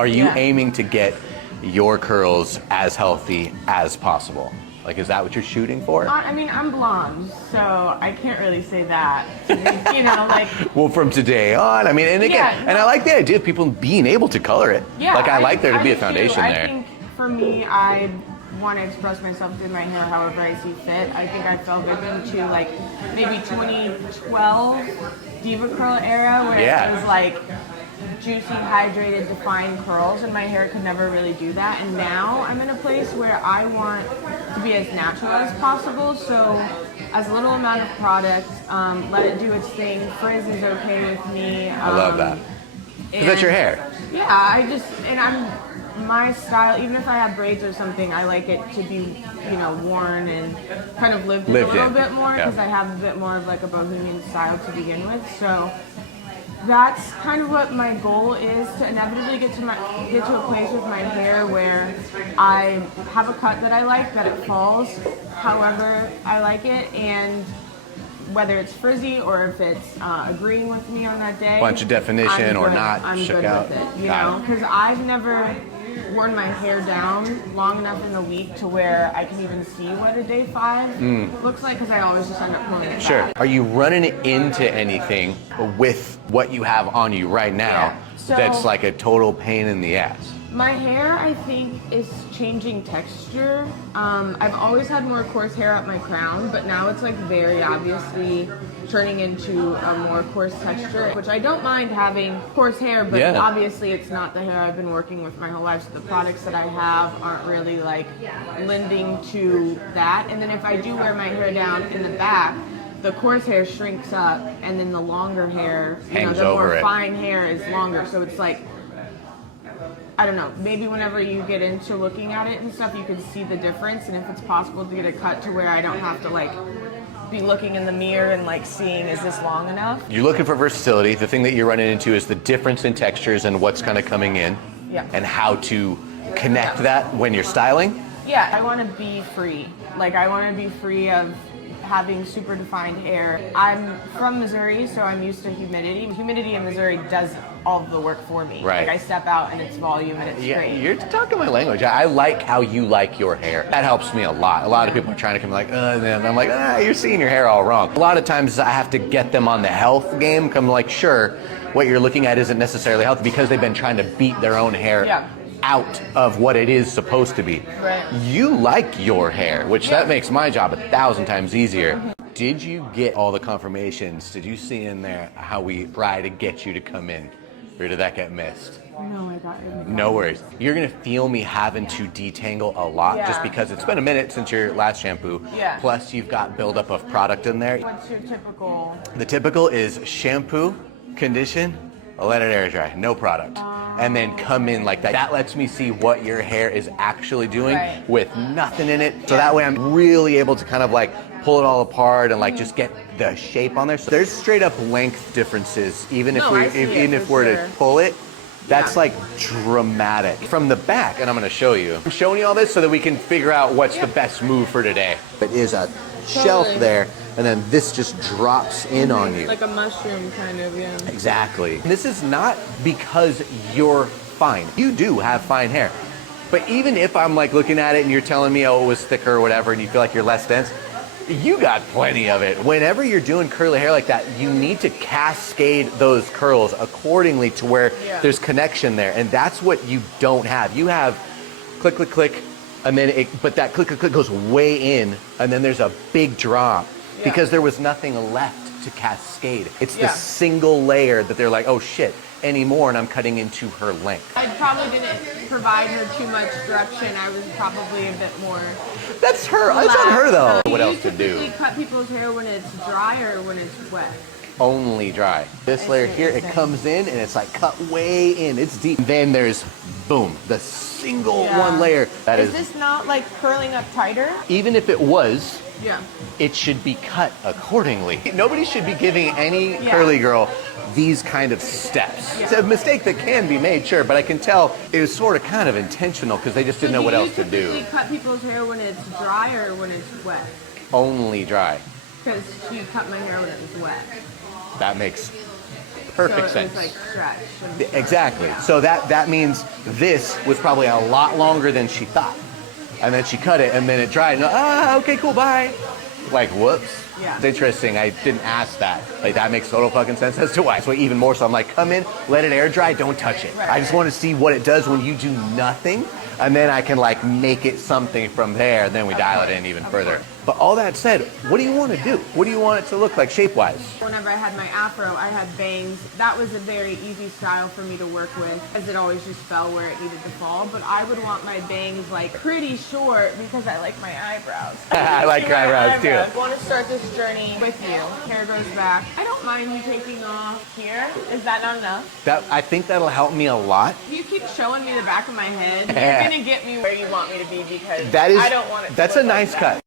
Are you aiming to get your curls as healthy as possible? Like, is that what you're shooting for? I mean, I'm blonde, so I can't really say that. You know, like. Well, from today on, I mean, and again, and I like the idea of people being able to color it. Yeah, like I like there to be a foundation there. I think for me, I want to express myself through my hair however I see fit. I think I fell victim to like maybe 2012 Diva Curl era where it was like juicy, hydrated, defined curls, and my hair could never really do that. And now I'm in a place where I want to be as natural as possible, so as little amount of product, let it do its thing. Frizz is okay with me. I love that. Because that's your hair. Yeah, my style, even if I have braids or something, I like it to be, you know, worn and kind of lived in a little bit more, because I have a bit more of like a bohemian style to begin with. So that's kind of what my goal is, to inevitably get to a place with my hair where I have a cut that I like, that it falls however I like it, and whether it's frizzy or if it's agreeing with me on that day. Bunch of definition or not. I'm good with it, you know, because I've never worn my hair down long enough in the week to where I can even see what a day 5 looks like, because I always just end up pulling it back. Are you running into anything with what you have on you right now that's like a total pain in the ass? My hair, I think, is changing texture. I've always had more coarse hair up my crown, but now it's like very obviously turning into a more coarse texture, which I don't mind having coarse hair, but obviously it's not the hair I've been working with my whole life, so the products that I have aren't really like lending to that. And then if I do wear my hair down in the back, the coarse hair shrinks up, and then the longer hair, the more fine hair is longer, so it's like, I don't know, maybe whenever you get into looking at it and stuff, you can see the difference, and if it's possible to get a cut to where I don't have to like be looking in the mirror and like seeing, is this long enough? You're looking for versatility. The thing that you're running into is the difference in textures and what's kind of coming in, and how to connect that when you're styling. Yeah, I want to be free. Like, I want to be free of having super defined hair. I'm from Missouri, so I'm used to humidity. Humidity in Missouri does all of the work for me. Right. Like, I step out and it's volume and it's great. You're talking my language. I like how you like your hair. That helps me a lot. A lot of people are trying to come like, and I'm like, you're seeing your hair all wrong. A lot of times I have to get them on the health game. Come like, sure, what you're looking at isn't necessarily healthy, because they've been trying to beat their own hair out of what it is supposed to be. Right. You like your hair, which that makes my job 1,000 times easier. Did you get all the confirmations? Did you see in there how we try to get you to come in? Or did that get missed? No, I got it. No worries. You're gonna feel me having to detangle a lot just because it's been a minute since your last shampoo. Plus you've got buildup of product in there. What's your typical? The typical is shampoo, condition, let it air dry, no product. And then come in like that. That lets me see what your hair is actually doing with nothing in it. So that way I'm really able to kind of like pull it all apart and like just get the shape on there. So there's straight up length differences, even if we're to pull it. That's like dramatic. From the back, and I'm gonna show you. I'm showing you all this so that we can figure out what's the best move for today. It is a shelf there, and then this just drops in on you. Like a mushroom kind of, Exactly. This is not because you're fine. You do have fine hair. But even if I'm like looking at it and you're telling me, oh, it was thicker or whatever, and you feel like you're less dense, you got plenty of it. Whenever you're doing curly hair like that, you need to cascade those curls accordingly to where there's connection there. And that's what you don't have. You have click, click, click, and then but that click, click, click goes way in, and then there's a big drop because there was nothing left to cascade. It's the single layer that they're like, oh shit, anymore, and I'm cutting into her length. I probably didn't provide her too much direction. I was probably a bit more. That's her. That's on her though. What else to do? Do you cut people's hair when it's dry or when it's wet? Only dry. This layer here, it comes in and it's like cut way in. It's deep. Then there's, boom, the single one layer. Is this not like curling up tighter? Even if it was, it should be cut accordingly. Nobody should be giving any curly girl these kind of steps. It's a mistake that can be made, sure, but I can tell it was sort of kind of intentional because they just didn't know what else to do. Do you typically cut people's hair when it's dry or when it's wet? Only dry. Because she cut my hair when it was wet. That makes perfect so sense. It was like stretched. Exactly. Yeah. So that means this was probably a lot longer than she thought. And then she cut it and then it dried. And, okay, cool, bye. Like, whoops. Yeah. It's interesting. I didn't ask that. Like, that makes total fucking sense as to why. So even more so, I'm like, come in, let it air dry, don't touch it. Right, I just want to see what it does when you do nothing. And then I can like make it something from there. And then we dial it in even further. But all that said, what do you want to do? What do you want it to look like shape-wise? Whenever I had my afro, I had bangs. That was a very easy style for me to work with, as it always just fell where it needed to fall. But I would want my bangs like pretty short because I like my eyebrows. I like your eyebrows too. I want to start this journey with you. Hair grows back. I don't mind you taking off here. Is that not enough? I think that'll help me a lot. You keep showing me the back of my head. You're gonna get me where you want me to be because That is, I don't want it. That's a nice cut.